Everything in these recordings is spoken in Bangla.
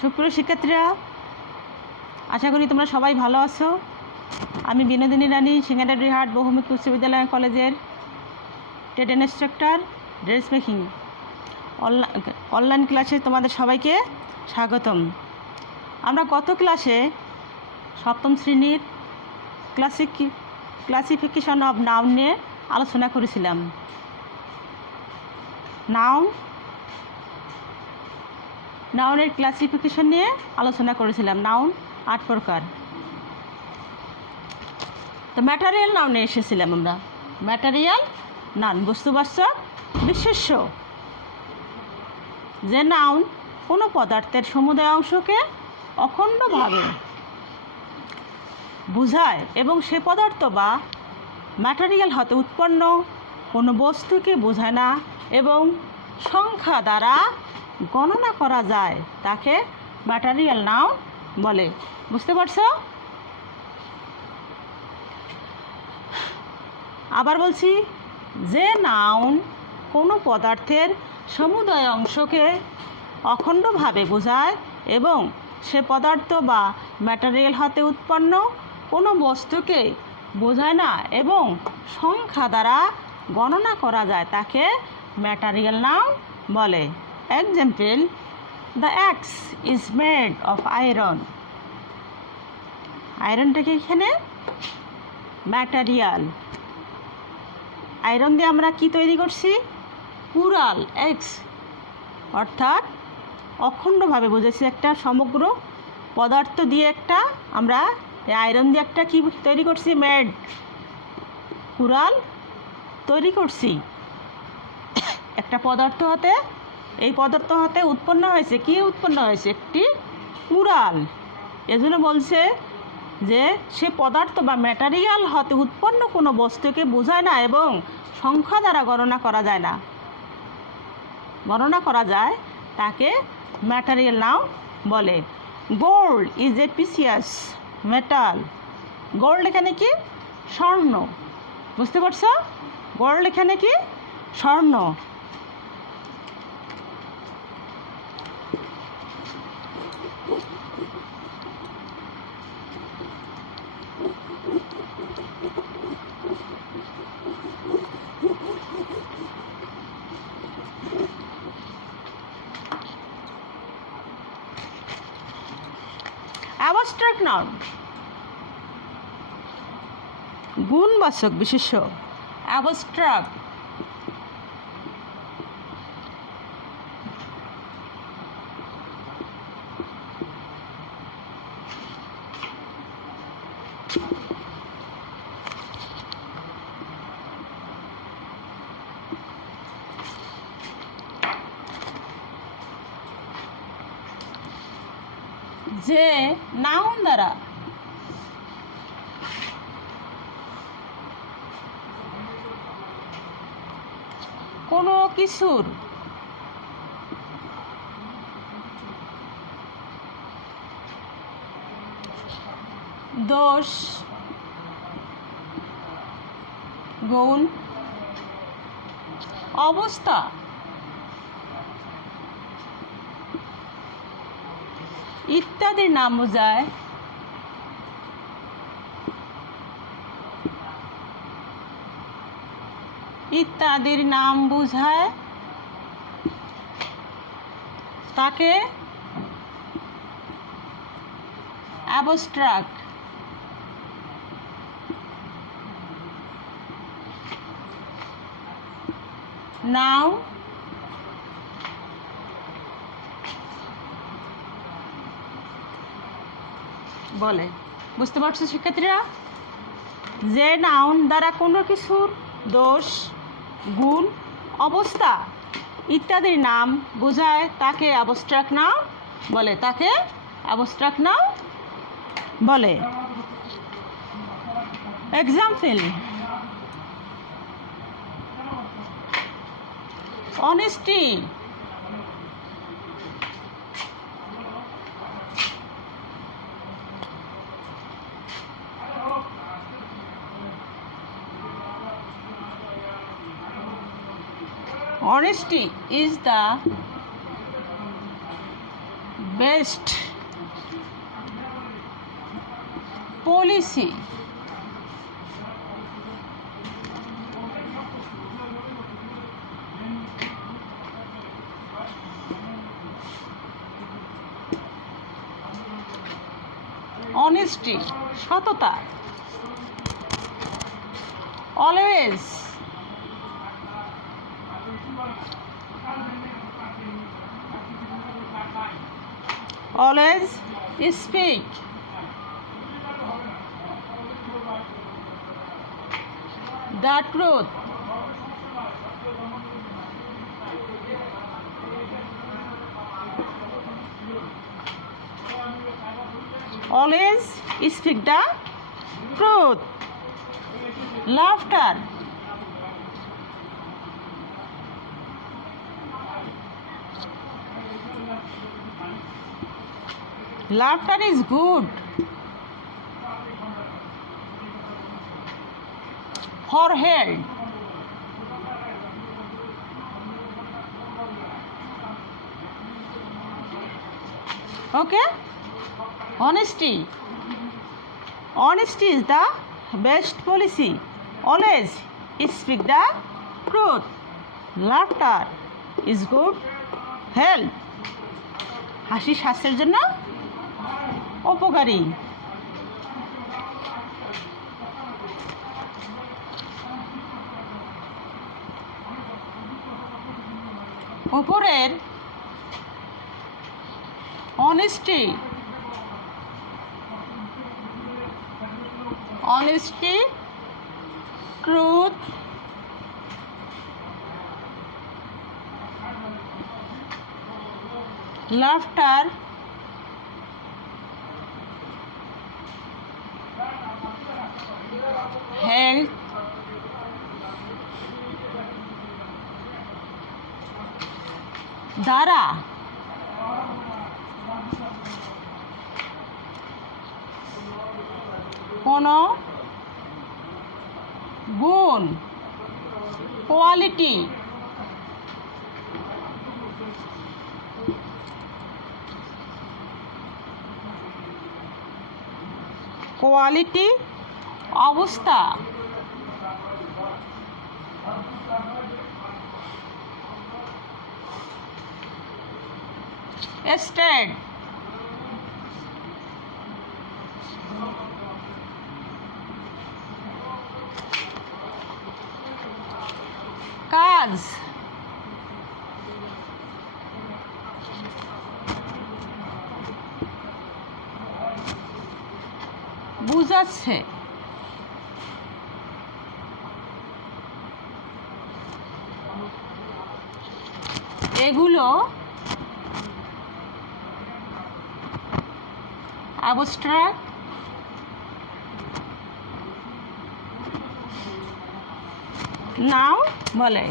সুপ্রিয় শিক্ষার্থীরা, আশা করি তোমরা সবাই ভালো আছো। আমি বিনোদিনী রানী, সিঙ্গাডারিহাট বহুমুখী উচ্চ বিদ্যালয় কলেজের trade instructor dress making online ক্লাসে তোমাদের সবাইকে স্বাগতম। আমরা গত ক্লাসে সপ্তম শ্রেণীর ক্লাসিফিকেশন অফ নাউন নিয়ে আলোচনা করেছিলাম। নাউনের ক্লাসিফিকেশন নিয়ে আলোচনা করেছিলাম। নাউন 8 প্রকার। তো ম্যাটারিয়াল নাউনে এসেছিলাম আমরা। ম্যাটারিয়াল নাউন বস্তুবাচক বিশেষ্য, যে নাউন কোনো পদার্থের সমুদয় অংশকে অখণ্ডভাবে বোঝায় এবং সে পদার্থ বা ম্যাটারিয়াল হতে উৎপন্ন কোনো বস্তুকে বোঝায় না এবং সংখ্যা দ্বারা গণনা করা যায়, তাকে ম্যাটারিয়াল নাউন বলে। বুঝতে পারছো? আবার বলছি, যে নাউন কোনো পদার্থের সমুদয় অংশকে অখণ্ডভাবে বোঝায় এবং সে পদার্থ বা ম্যাটারিয়াল হতে উৎপন্ন কোনো বস্তুকে বোঝায় না এবং সংখ্যা দ্বারা গণনা করা যায়, তাকে ম্যাটারিয়াল নাউন বলে। Example: the axe is made of iron. আয়রনটাকে এখানে ম্যাটারিয়াল। আয়রন দিয়ে আমরা কি তৈরি করছি? প্লুরাল এক্স, অর্থাৎ অখণ্ডভাবে বুঝেছি একটা সমগ্র পদার্থ দিয়ে একটা আমরা আয়রন দিয়ে একটা কি তৈরি করছি? মেড, প্লুরাল তৈরি করছি। একটা পদার্থ হতে, এই পদার্থ হতে উৎপন্ন হয়েছে, কি উৎপন্ন হয়েছে? একটি প্লুরাল। এজন্য বলছে যে সে পদার্থ বা ম্যাটারিয়াল হতে উৎপন্ন কোনো বস্তুকে বোঝায় না এবং সংখ্যা দ্বারা গণনা করা যায় না, গণনা করা যায়, তাকে ম্যাটারিয়াল নাউন বলে। Gold is a precious metal. Gold এখানে কি? স্বর্ণ। বুঝতে পারছো? গোল্ড এখানে কি? স্বর্ণ। অ্যাবস্ট্রাক্ট নাউন গুণবাচক বিশেষ্য। অ্যাবস্ট্রাক্ট যে নাউন দ্বারা কোনো কিছুর দোষ, গুণ, অবস্থা ইত্যাদির নাম বোঝায়, ইত্যাদির নাম বোঝায়, তাকে অ্যাবস্ট্রাক্ট নাউন বলে। বুঝতে পারছো শিক্ষার্থীরা? যে নাউন দ্বারা কোনো কিছুর দোষ, গুণ, অবস্থা ইত্যাদির নাম বোঝায়, তাকে অ্যাবস্ট্রাক্ট নাউন বলে, তাকে অ্যাবস্ট্রাক্ট নাউন বলে। Example: honesty, honesty is the best policy. Honesty সততা। Always always speak. The truth. always speak the truth. Laughter. Laughter is good for health. Okay? Honesty. Honesty is the best policy. Always speak the truth. Laughter is good health. হাসি স্বাস্থ্যের জন্য উপকারী। উপরের honesty truth, laughter, health, দ্বারা কোনো গুণ কোয়ালিটি অবস্থা স্টেট কাজ বুঝাচ্ছে এগুলো অ্যাবস্ট্রাক্ট নাও বলে।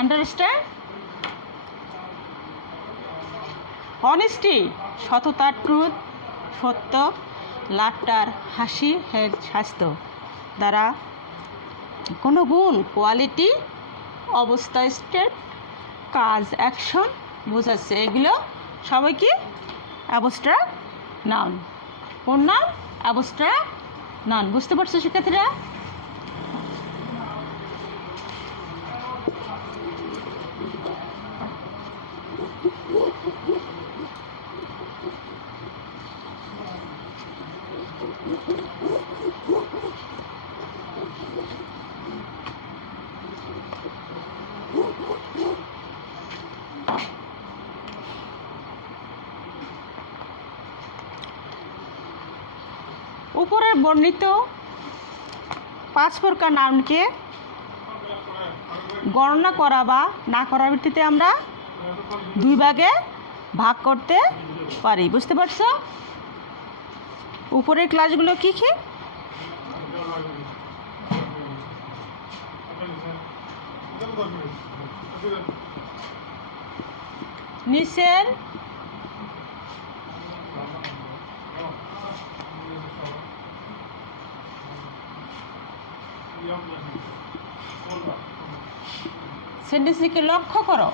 আন্ডারস্ট্যান্ড? অনেস্টি সততা, ট্রুথ সত্য, লাফটার হাসি, হেলথ স্বাস্থ্য, দ্বারা কোনো গুণ কোয়ালিটি, অবস্থা স্টেট, কাজ অ্যাকশন বোঝাচ্ছে। এগুলো সবাই কি অ্যাবস্ট্রাক্ট নাউন। কোন নাউন? Abstract noun. বুঝতে পারছো শিক্ষার্থীরা? উপরের বর্ণিত 5 প্রকার নাউনকে গণনা করা বা না করার ভিত্তিতে আমরা 2 ভাগে ভাগ করতে পারি। বুঝতে পারছো? উপরের ক্লাসগুলো কি কি? নিচের সেন্টেন্সটিকে লক্ষ্য করো।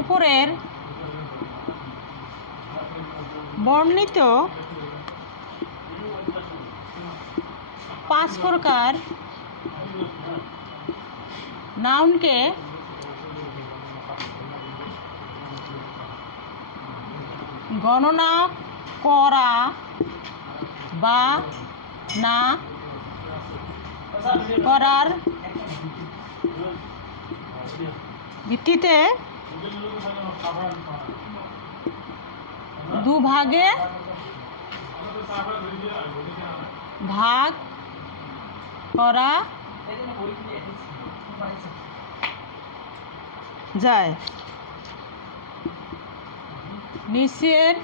উপরের বর্ণিত 5 প্রকার নাউনকে গণনা করা বা না করার ভিত্তিতে দুভাগে ভাগ করা যায়। নিচের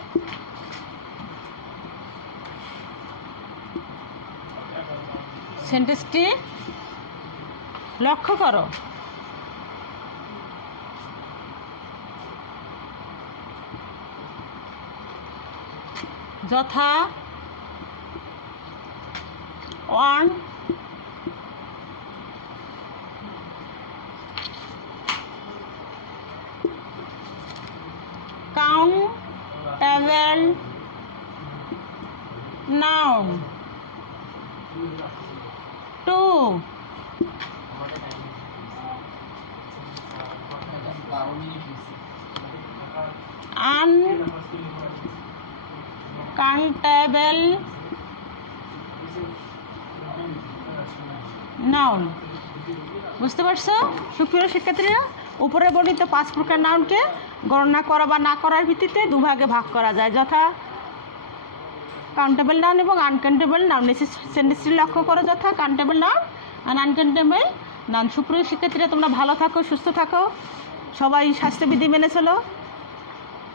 সেন্টেন্সটি লক্ষ্য করো। যথা 1 countable noun, 2 uncountable নাউন। বুঝতে পারছো সুপ্রিয় শিক্ষার্থীরা? উপরে বর্ণিত 5 প্রকার নাউনকে গণনা করা বা না করার ভিত্তিতে দুভাগে ভাগ করা যায়, যথা কাউন্টেবল নাউন এবং আনকাউন্টেবল নাউন। সেন্টেন্সটি লক্ষ্য করো, যথা কাউন্টেবল নাউন আর আনকাউন্টেবল নাউন। সুপ্রিয় শিক্ষার্থীরা, তোমরা ভালো থাকো, সুস্থ থাকো, সবাই স্বাস্থ্যবিধি মেনে চলো।